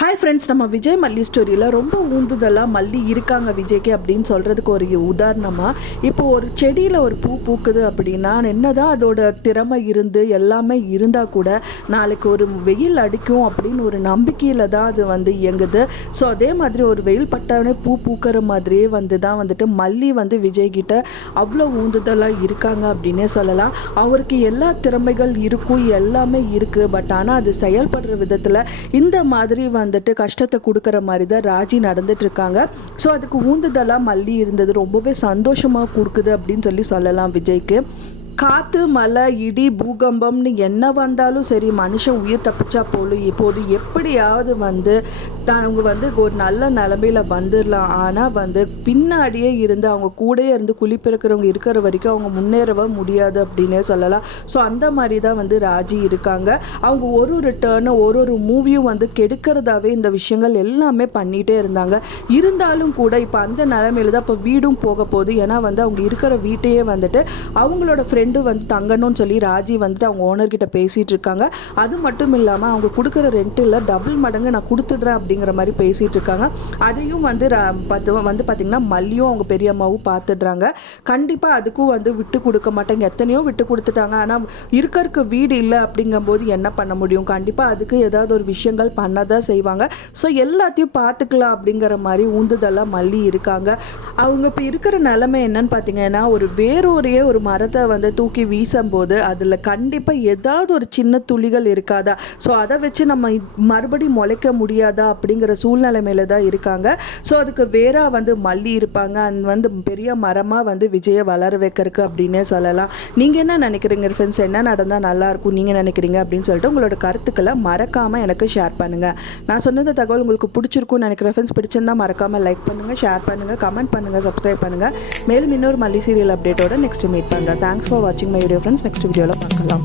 Hi friends, நம்ம விஜய் மல்லி ஸ்டோரியில் ரொம்ப ஊந்துதலாக மல்லி இருக்காங்க விஜய்க்கு அப்படின்னு சொல்கிறதுக்கு ஒரு உதாரணமாக, இப்போ ஒரு செடியில் ஒரு பூ பூக்குது அப்படின்னா என்ன தான் அதோட திறமை இருந்து எல்லாமே இருந்தால் கூட நாளைக்கு ஒரு வெயில் அடிக்கும் அப்படின்னு ஒரு நம்பிக்கையில் தான் அது வந்து இயங்குது. ஸோ அதே மாதிரி ஒரு வெயில் பட்டாவே பூ பூக்கிற மாதிரியே வந்துட்டு மல்லி விஜய்கிட்ட அவ்வளோ ஊந்துதலாக இருக்காங்க அப்படின்னே சொல்லலாம். அவருக்கு எல்லா திறமைகள் இருக்கும், எல்லாமே இருக்குது. பட் ஆனால் அது செயல்படுற விதத்தில் இந்த மாதிரி கஷ்டத்தை கொடுக்குற மாதிரி தான் ராஜி நடந்துட்டு இருக்காங்க. ஸோ அதுக்கு ஊந்துதலாக மல்லி இருந்தது ரொம்பவே சந்தோஷமாக கொடுக்குது அப்படின்னு சொல்லலாம் விஜய்க்கு. காற்று, மழை, இடி, பூகம்பம்னு என்ன வந்தாலும் சரி, மனுஷன் உயிர் தப்பிச்சா போலும் இப்போது எப்படியாவது அவங்க ஒரு நல்ல நிலமையில வந்துடலாம். ஆனால் பின்னாடியே இருந்து அவங்க கூடயே இருந்து குளிப்பிறக்கிறவங்க இருக்கிற வரைக்கும் அவங்க முன்னேறவே முடியாது அப்படின்னே சொல்லலாம். ஸோ அந்த மாதிரி தான் ராஜி இருக்காங்க. அவங்க ஒரு டேர்னு ஒரு மூவியும் கெடுக்கிறதாவே இந்த விஷயங்கள் எல்லாமே பண்ணிகிட்டே இருந்தாலும் கூட இப்போ அந்த நிலமையில தான் இப்போ வீடும் போக போகுது. ஏன்னா அவங்க இருக்கிற வீட்டையே அவங்களோட ஃப்ரெண்டு தங்கணும்னு சொல்லி ராஜி அவங்க ஓனர்கிட்ட பேசிகிட்டு இருக்காங்க. அது மட்டும் இல்லாமல் அவங்க கொடுக்குற ரெண்ட்டில் டபுள் மடங்கு நான் கொடுத்துட்றேன் அப்படிங்கிற மாதிரி பேசிகிட்டு இருக்காங்க. அதையும் பார்த்திங்கன்னா மல்லியும் அவங்க பெரியம்மாவும் பார்த்துடுறாங்க. கண்டிப்பாக அதுக்கும் விட்டு கொடுக்க மாட்டாங்க. எத்தனையோ விட்டு கொடுத்துட்டாங்க. ஆனால் இருக்கிறதுக்கு வீடு இல்லை அப்படிங்கும்போது என்ன பண்ண முடியும்? கண்டிப்பாக அதுக்கு ஏதாவது ஒரு விஷயங்கள் பண்ண தான் செய்வாங்க. ஸோ எல்லாத்தையும் பார்த்துக்கலாம் அப்படிங்கிற மாதிரி ஊந்துதலாக மல்லி இருக்காங்க. அவங்க இப்போ இருக்கிற நிலைமை என்னன்னு பார்த்தீங்கன்னா, வேறொரையே ஒரு மரத்தை தூக்கி வீசும்போது அதில் கண்டிப்பாக ஏதாவது ஒரு சின்ன துளிகள் இருக்காதா? ஸோ அதை வச்சு நம்ம மறுபடியும் முளைக்க முடியாதா அப்படிங்கிற சூழ்நிலைமையில தான் இருக்காங்க. ஸோ அதுக்கு வேற மல்லி இருப்பாங்க. பெரிய மரமாக விஜயை வளர வைக்கிறதுக்கு அப்படின்னே சொல்லலாம். நீங்கள் என்ன நினைக்கிறீங்க ஃப்ரெண்ட்ஸ்? என்ன நடந்தால் நல்லாயிருக்கும் நீங்கள் நினைக்கிறீங்க அப்படின்னு சொல்லிட்டு உங்களோட கருத்துக்களை மறக்காமல் எனக்கு ஷேர் பண்ணுங்கள். நான் சொன்ன தகவல் உங்களுக்கு பிடிச்சிருக்கும்னு நினைக்கிறேன் ஃப்ரெண்ட்ஸ். பிடிச்சிருந்தால் மறக்காமல் லைக் பண்ணுங்கள், ஷேர் பண்ணுங்கள், கமெண்ட் பண்ணுங்கள், சப்ஸ்கிரைப் பண்ணுங்கள். மேலும் இன்னொரு மல்லி சீரியல் அப்டேட்டோட நெக்ஸ்ட் மீட் பண்ணுறேன். தேங்க்ஸ் ஃபார் வாட்சிங் மை வீடியோ ஃப்ரெண்ட்ஸ். நெக்ஸ்ட் வீடியோவில் பார்க்கலாம்.